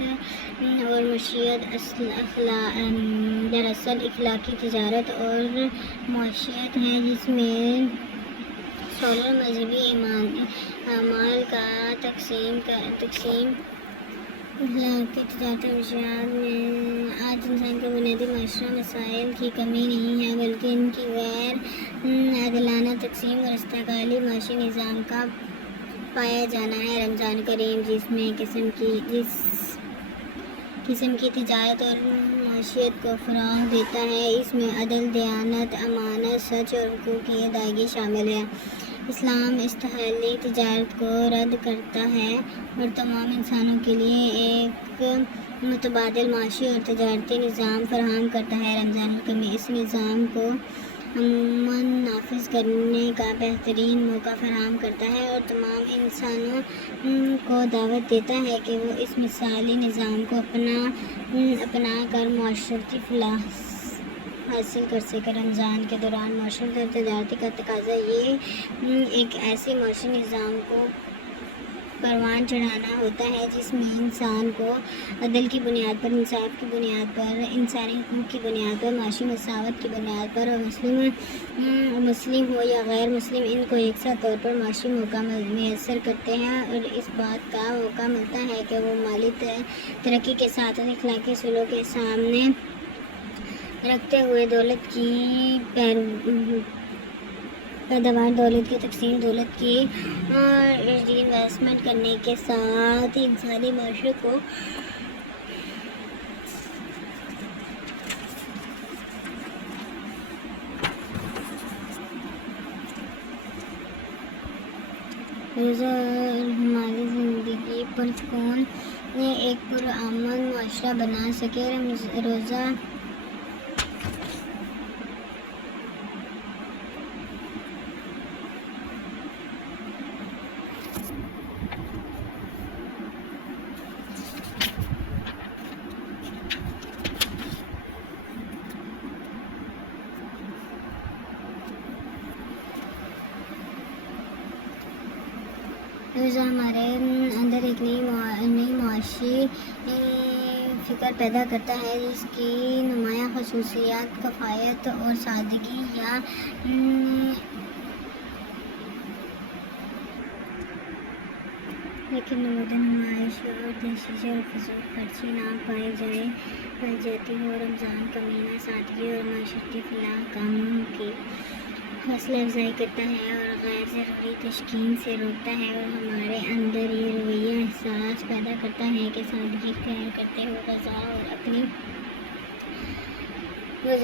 اور معیشت دراصل اخلاقی تجارت اور معیشت ہے جس میں سولر مذہبی اعمال کا تقسیم اخلاقی تجارت اور معیشت میں آج انسان کا بنیادی معاشرہ مسائل کی کمی نہیں ہے بلکہ ان کی غیر عادلانہ تقسیم اور استحصالی معاشی نظام کا پایا جانا ہے۔ رمضان کریم جس قسم کی تجارت اور معیشت کو فروغ دیتا ہے اس میں عدل، دیانت، امانت، سچ اور حقوق کی ادائیگی شامل ہے۔ اسلام استحصالی تجارت کو رد کرتا ہے اور تمام انسانوں کے لیے ایک متبادل معاشی اور تجارتی نظام فراہم کرتا ہے۔ رمضان الکریم اس نظام کو عموماً نافذ کرنے کا بہترین موقع فراہم کرتا ہے اور تمام انسانوں کو دعوت دیتا ہے کہ وہ اس مثالی نظام کو اپنا کر معاشرتی فلاح حاصل کر سکے۔ رمضان کے دوران معاشرتی اور تجارتی کا تقاضا یہ ایک ایسے معاشی نظام کو پروان چڑھانا ہوتا ہے جس میں انسان کو عدل کی بنیاد پر، انصاف کی بنیاد پر، انسانی حقوق کی بنیاد پر، معاشی مساوات کی بنیاد پر اور مسلم ہو یا غیر مسلم ان کو یکساں طور پر معاشی موقع میسر کرتے ہیں اور اس بات کا موقع ملتا ہے کہ وہ مالی ترقی کے ساتھ اخلاقی اصولوں کے سامنے رکھتے ہوئے دولت کی پیداوار، دولت کی تقسیم، دولت کی ری انویسٹمنٹ کرنے کے ساتھ انسانی معاشرے کو روزہ ہماری زندگی پرسکون ایک پرامن معاشرہ بنا سکے۔ روزہ ہمارے اندر ایک نئی معاشی فکر پیدا کرتا ہے جس کی نمایاں خصوصیات کفایت اور سادگی یا لیکن نمودن نمائش اور تشویش اور فضول خرچی نہ پائی جاتی ہو۔ رمضان کا مہینہ سادگی اور معاشرتی فلاح کاموں کی حوصلہ افزائی کرتا ہے اور غیر ضروری تشکین سے روکتا ہے اور ہمارے اندر یہ رویہ احساس پیدا کرتا ہے کہ سادگی اختیار کرتے ہوئے غذا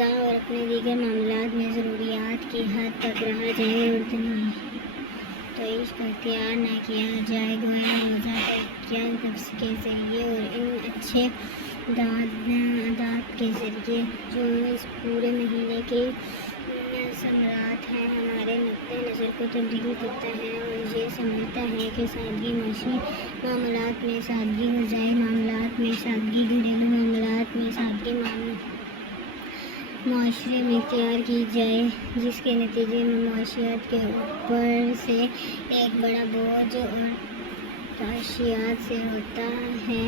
اور اپنے دیگر معاملات میں ضروریات کی حد تک رہا جائے اور تعیش کا اختیار نہ کیا جائے۔ گویا روزہ کیا نفس کے ذریعے اور ان اچھے عادات کے ذریعے جو اس پورے مہینے کے ثمرات ہیں ہمارے نقطۂ نظر کو تبدیل کرتا ہے اور یہ سمجھتا ہے کہ سادگی معاشی معاملات میں سادگی، غذائی معاملات میں سادگی، گھریلو معاملات میں سادگی معاشرے میں اختیار کی جائے جس کے نتیجے میں معاشیات کے اوپر سے ایک بڑا بوجھ اور تعشیات سے ہوتا ہے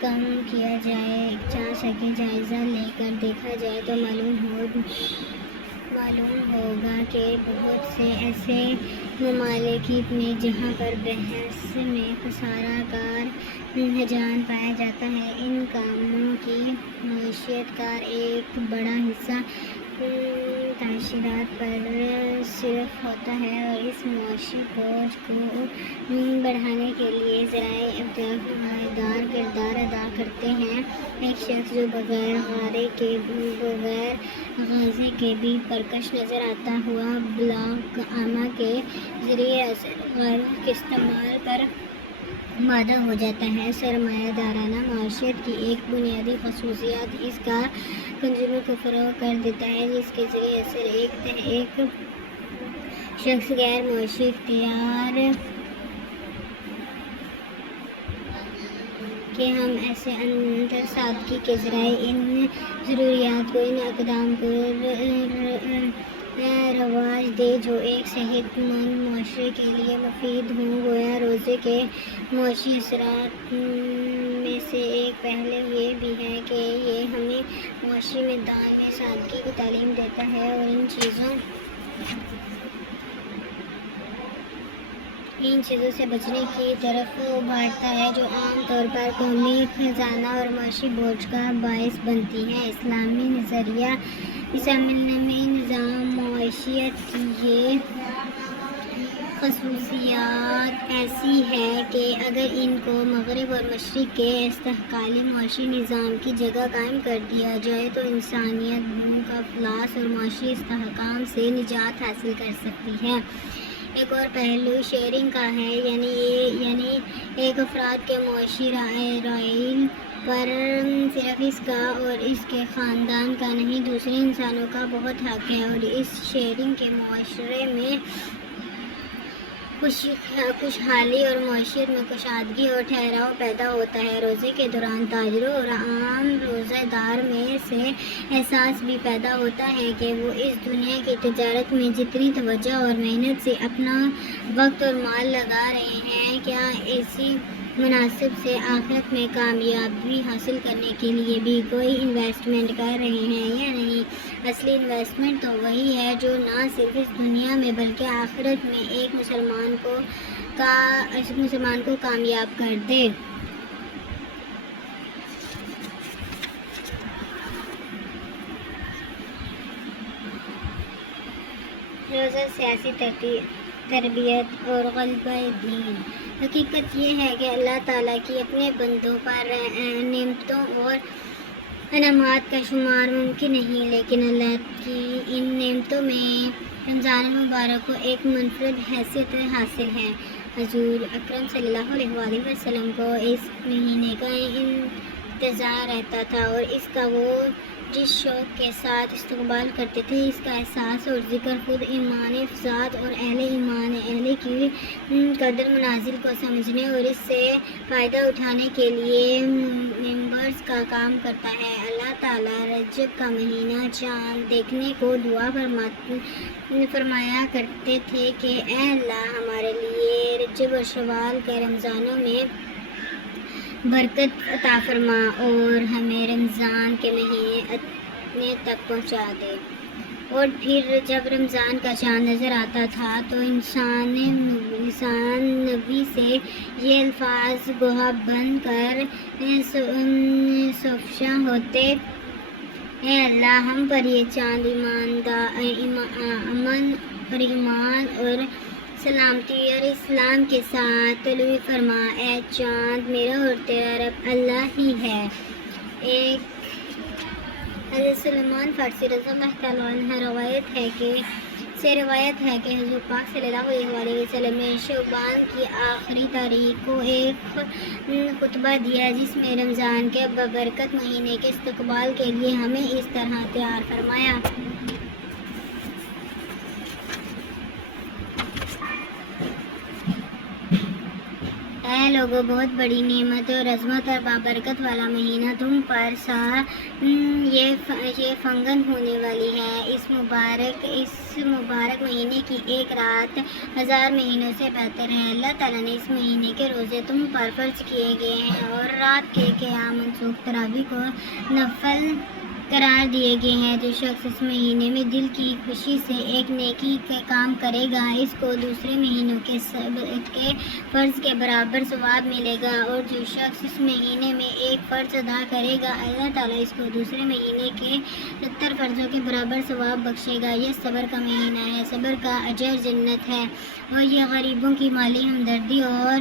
کم کیا جا سکے۔ جائزہ لے کر دیکھا جائے تو معلوم ہوگا کہ بہت سے ایسے ممالک میں جہاں پر بحث میں خسارہ کار رجحان پایا جاتا ہے، ان کاموں کی معیشت کا ایک بڑا حصہ تعشیرات پر صرف ہوتا ہے اور اس معاشی بوجھ کو بڑھانے کے لیے ذرائع ابداع نمایاں کردار ادا کرتے ہیں۔ ایک شخص جو بغیر غازے کے بھی پرکش نظر آتا ہوا بلاک عامہ کے ذریعے اثر غیروں کے استعمال پر آمادہ ہو جاتا ہے۔ سرمایہ دارانہ معیشت کی ایک بنیادی خصوصیت اس کا کنزیومر کو فروغ کر دیتا ہے جس کے ذریعے اثر ایک شخص غیر معاشی اختیار کہ ہم ایسے اندر سادگی کے ذرائع ان ضروریات کو، ان اقدام کو رواج دے جو ایک صحت مند معاشرے کے لیے مفید ہوں۔ گویا روزے کے معاشی اثرات میں میں سے ایک پہلو یہ بھی ہے کہ یہ ہمیں معاشی میدان میں سادگی کی تعلیم دیتا ہے اور ان چیزوں سے بچنے کی طرف ابھارتا ہے جو عام طور پر قومی خزانہ اور معاشی بوجھ کا باعث بنتی ہیں۔ اسلامی نظام معیشت کی یہ خصوصیات ایسی ہے کہ اگر ان کو مغرب اور مشرق کے استحکامی معاشی نظام کی جگہ قائم کر دیا جائے تو انسانیت بھوک، افلاس اور معاشی استحکام سے نجات حاصل کر سکتی ہے۔ ایک اور پہلو شیئرنگ کا ہے، یعنی ایک افراد کے معاشی رائل پر صرف اس کا اور اس کے خاندان کا نہیں، دوسرے انسانوں کا بہت حق ہے، اور اس شیئرنگ کے معاشرے میں خوشحالی اور معیشت میں کشادگی اور ٹھہراؤ پیدا ہوتا ہے۔ روزے کے دوران تاجروں اور عام روزہ دار میں سے احساس بھی پیدا ہوتا ہے کہ وہ اس دنیا کی تجارت میں جتنی توجہ اور محنت سے اپنا وقت اور مال لگا رہے ہیں، کیا اسی مناسب سے آخرت میں کامیابی حاصل کرنے کے لیے بھی کوئی انویسٹمنٹ کر رہے ہیں یا نہیں۔ اصلی انویسٹمنٹ تو وہی ہے جو نہ صرف اس دنیا میں بلکہ آخرت میں ایک مسلمان کو کامیاب کر دے۔ روزہ سیاسی تربیت اور غلبہ دین۔ حقیقت یہ ہے کہ اللہ تعالیٰ کی اپنے بندوں پر نعمتوں اور انعامات کا شمار ممکن نہیں، لیکن اللہ کی ان نعمتوں میں رمضان المبارک کو ایک منفرد حیثیت حاصل ہے۔ حضور اکرم صلی اللہ علیہ وآلہ وسلم کو اس مہینے کا انتظار رہتا تھا اور اس کا وہ جس شوق کے ساتھ استقبال کرتے تھے، اس کا احساس اور ذکر خود ایمان افزاد اور اہل کی قدر منازل کو سمجھنے اور اس سے فائدہ اٹھانے کے لیے ممبرز کا کام کرتا ہے۔ اللہ تعالیٰ رجب کا مہینہ چاند دیکھنے کو دعا فرمایا کرتے تھے کہ اے اللہ، ہمارے لیے رجب اور شوال کے رمضانوں میں برکت عطا فرما اور ہمیں رمضان کے مہینے تک پہنچا دے۔ اور پھر جب رمضان کا چاند نظر آتا تھا تو لسان نبی سے یہ الفاظ گویا بن کر سفشا ہوتے، اے اللہ، ہم پر یہ چاند امن اور ایمان اور سلامتی اور اسلام کے ساتھ طلوع فرما۔ اے چاند، میرا اور تیرا رب اللہ ہی ہے۔ ایک حضرت سلمان فارسی رضی اللہ تعالیٰ عنہ روایت ہے کہ حضور پاک صلی اللہ علیہ وسلم نے شعبان کی آخری تاریخ کو ایک خطبہ دیا جس میں رمضان کے ببرکت مہینے کے استقبال کے لیے ہمیں اس طرح تیار فرمایا۔ اے لوگوں، بہت بڑی نعمت اور عظمت اور بابرکت والا مہینہ تم پر یہ فنگن ہونے والی ہے۔ اس مبارک مہینے کی ایک رات 1000 مہینوں سے بہتر ہے۔ اللہ تعالیٰ نے اس مہینے کے روزے تم پر فرض کیے گئے ہیں اور رات کے قیام منسوخ تراویح کو نفل قرار دیے گئے ہیں۔ جو شخص اس مہینے میں دل کی خوشی سے ایک نیکی کا کام کرے گا، اس کو دوسرے مہینوں کے فرض کے برابر ثواب ملے گا، اور جو شخص اس مہینے میں ایک فرض ادا کرے گا، اللہ تعالیٰ اس کو دوسرے مہینے کے 70 فرضوں کے برابر ثواب بخشے گا۔ یہ صبر کا مہینہ ہے، صبر کا اجر جنت ہے، اور یہ غریبوں کی مالی ہمدردی اور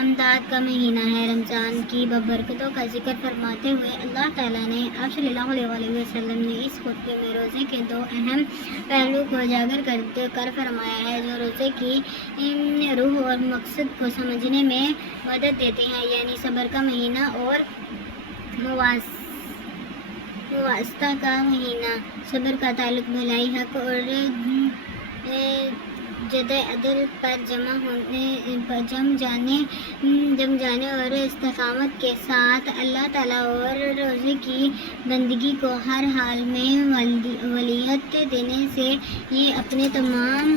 امداد کا مہینہ ہے۔ رمضان کی ببرکتوں کا ذکر فرماتے ہوئے اللہ تعالیٰ نے آپ صلی اللہ علیہ وسلم نے اس خطبے میں روزے کے 2 اہم پہلو کو اجاگر کر فرمایا ہے جو روزے کی روح اور مقصد کو سمجھنے میں مدد دیتے ہیں، یعنی صبر کا مہینہ اور مواسطہ کا مہینہ۔ صبر کا تعلق بھلائی، حق اور جد عدل پر جم جانے اور استقامت کے ساتھ اللہ تعالیٰ اور روزے کی بندگی کو ہر حال میں ولیت دینے سے یہ اپنے تمام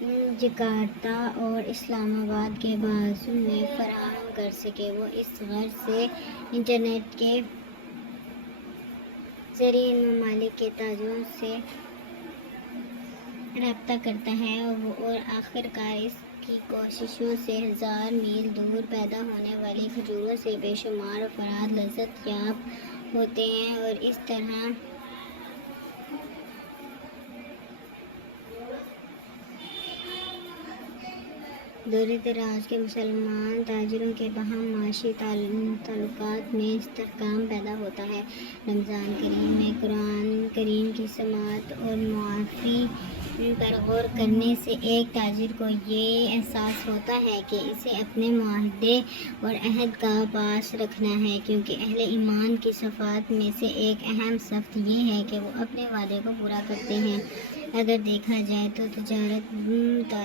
جکارتا اور اسلام آباد کے بازو میں فراہم کر سکے۔ وہ اس غرض سے انٹرنیٹ کے ذریعے ان ممالک کے تاجروں سے رابطہ کرتا ہے اور آخرکار اس کی کوششوں سے 1000 میل دور پیدا ہونے والی کھجوروں سے بے شمار افراد لذت یاب ہوتے ہیں، اور اس طرح دور دراز کے مسلمان تاجروں کے باہم معاشی تعلقات میں استحکام پیدا ہوتا ہے۔ رمضان کریم میں قرآن کریم کی سماعت اور معافی پر غور کرنے سے ایک تاجر کو یہ احساس ہوتا ہے کہ اسے اپنے معاہدے اور عہد کا پاس رکھنا ہے، کیونکہ اہل ایمان کی صفات میں سے ایک اہم صفت یہ ہے کہ وہ اپنے وعدے کو پورا کرتے ہیں۔ اگر دیکھا جائے تو تجارت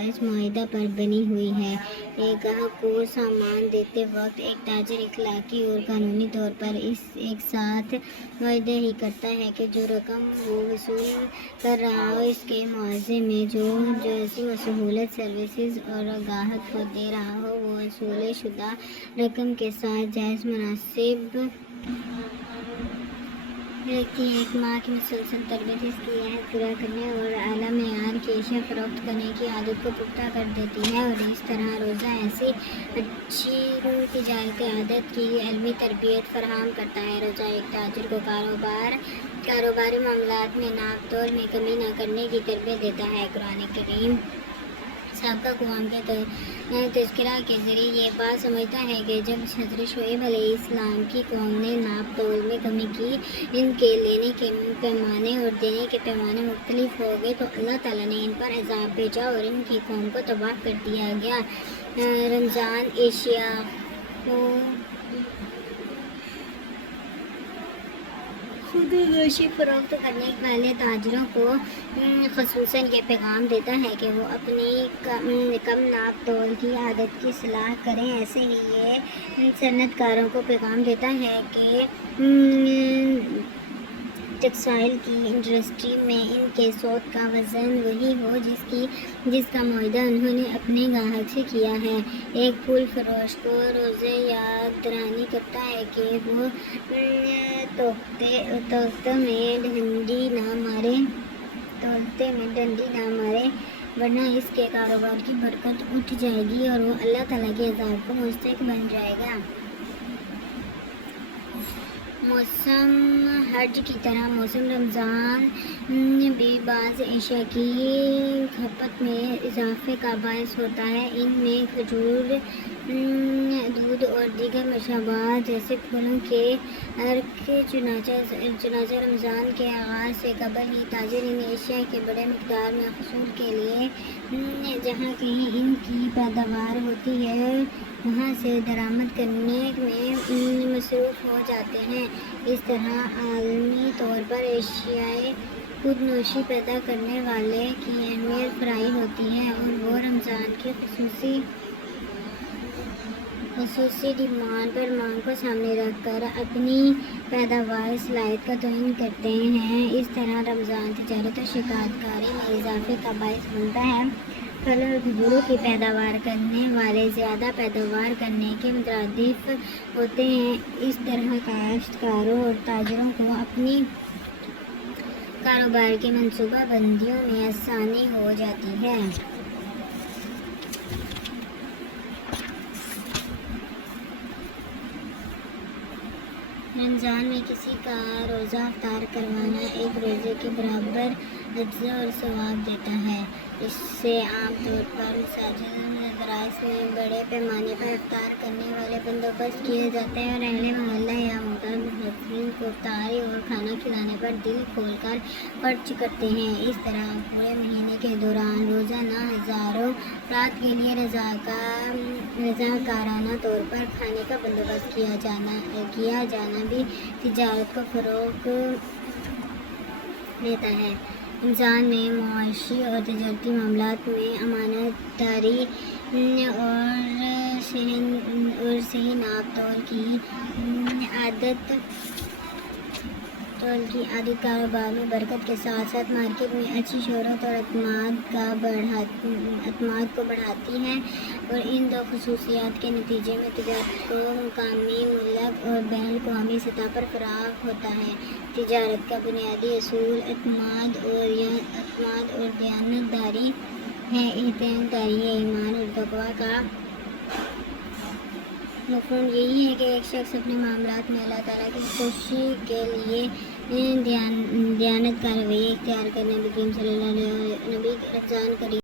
اس معاہدہ پر بنی ہوئی ہے۔ ایک گاہک کو سامان دیتے وقت ایک تاجر اخلاقی اور قانونی طور پر ایک ساتھ معاہدہ ہی کرتا ہے کہ جو رقم وہ وصول کر رہا ہو اس کے معاوضے میں جو ایسی سہولت سروسز اور گاہک کو دے رہا ہو وہ وصول شدہ رقم کے ساتھ جائز مناسب کی ایک ماہ کی مسلسل تربیت اس کی عہد پورا کرنے اور اعلیٰ معیار کی اشیاء فروخت کرنے کی عادت کو پختہ کر دیتی ہے، اور اس طرح روزہ ایسی اچھی تجارتی عادت کی علمی تربیت فراہم کرتا ہے۔ روزہ ایک تاجر کو کاروباری معاملات میں ناپ تول میں کمی نہ کرنے کی تربیت دیتا ہے۔ قرآن کریم سابقہ اقوام کے تذکرہ کے ذریعے یہ بات سمجھتا ہے کہ جب حضرت شعیب علیہ السلام کی قوم نے ناپ تول میں کمی کی، ان کے لینے کے پیمانے اور دینے کے پیمانے مختلف ہو گئے، تو اللہ تعالیٰ نے ان پر عذاب بھیجا اور ان کی قوم کو تباہ کر دیا گیا۔ رمضان اشیاء کو خود غشی فروخت کرنے والے تاجروں کو خصوصاً یہ پیغام دیتا ہے کہ وہ اپنی کم ناپ تول کی عادت کی اصلاح کریں۔ ایسے ہی یہ صنعت کاروں کو پیغام دیتا ہے کہ ٹیکسٹائل کی انڈسٹری میں ان کے سود کا وزن وہی ہو جس کا معاہدہ انہوں نے اپنے گاہک سے کیا ہے۔ ایک پھول فروش کو روزے یاد دہانی کرتا ہے کہ وہ تولتے میں ڈنڈی نہ مارے، ورنہ اس کے کاروبار کی برکت اٹھ جائے گی اور وہ اللہ تعالیٰ کے عذاب کو مستحق بن جائے گا۔ موسم حج کی طرح موسم رمضان بھی بعض اشیاء کی کھپت میں اضافے کا باعث ہوتا ہے۔ ان میں کھجور، دودھ اور دیگر مشروبات جیسے پھولوں کے عرق، چنانچہ رمضان کے آغاز سے قبل ہی تاجر ان اشیاء کے بڑے مقدار میں حصول کے لیے جہاں کہیں ان کی پیداوار ہوتی ہے وہاں سے درآمد کرنے میں مصروف ہو جاتے ہیں۔ اس طرح عالمی طور پر اشیائے خود نوشی پیدا کرنے والے کی اہمیت فرائی ہوتی ہے اور وہ رمضان کی خصوصی ڈیمانڈ پر مانگ کو سامنے رکھ کر اپنی پیداوار صلاحیت کا تعین کرتے ہیں۔ اس طرح رمضان تجارت اور شکار کاری میں اضافے کا باعث بنتا ہے۔ پھل اور کھجوروں کی پیداوار کرنے والے زیادہ پیداوار کرنے کے مترادف ہوتے ہیں۔ اس طرح کاشتکاروں اور تاجروں کو اپنی کاروبار کی منصوبہ بندیوں میں آسانی ہو جاتی ہے۔ رمضان میں کسی کا روزہ افطار کروانا ایک روزے کے برابر اجر اور ثواب دیتا ہے۔ اس سے عام طور پر مساجد اور مدارس میں بڑے پیمانے پر افطار کرنے والے بندوبست کیے جاتے ہیں اور اہل محلہ یا محترم محفوظین کو افطاری اور کھانا کھلانے پر دل کھول کر خرچ کرتے ہیں۔ اس طرح پورے مہینے کے دوران روزانہ ہزاروں افراد کے لیے رضاکارانہ طور پر کھانے کا بندوبست کیا جانا بھی تجارت کو فروغ دیتا ہے۔ رمضان میں معاشی اور تجارتی معاملات میں امانت داری اور صحیح ناپ تول کی عادت اور کی عادت کاروبار میں برکت کے ساتھ ساتھ مارکیٹ میں اچھی شہرت اور اعتماد کو بڑھاتی ہے، اور ان دو خصوصیات کے نتیجے میں تجارت کو مقامی، ملک اور بین الاقوامی سطح پر فراغ ہوتا ہے۔ تجارت کا بنیادی اصول اعتماد اور دیانتداری ہے۔ دیانتداری ہے ایمان اور تقویٰ کا مفہوم یہی ہے کہ ایک شخص اپنے معاملات میں اللہ تعالیٰ کی خوشی کے لیے دیانت کا رویہ اختیار کرنے، نبی کریم صلی اللہ علیہ وسلم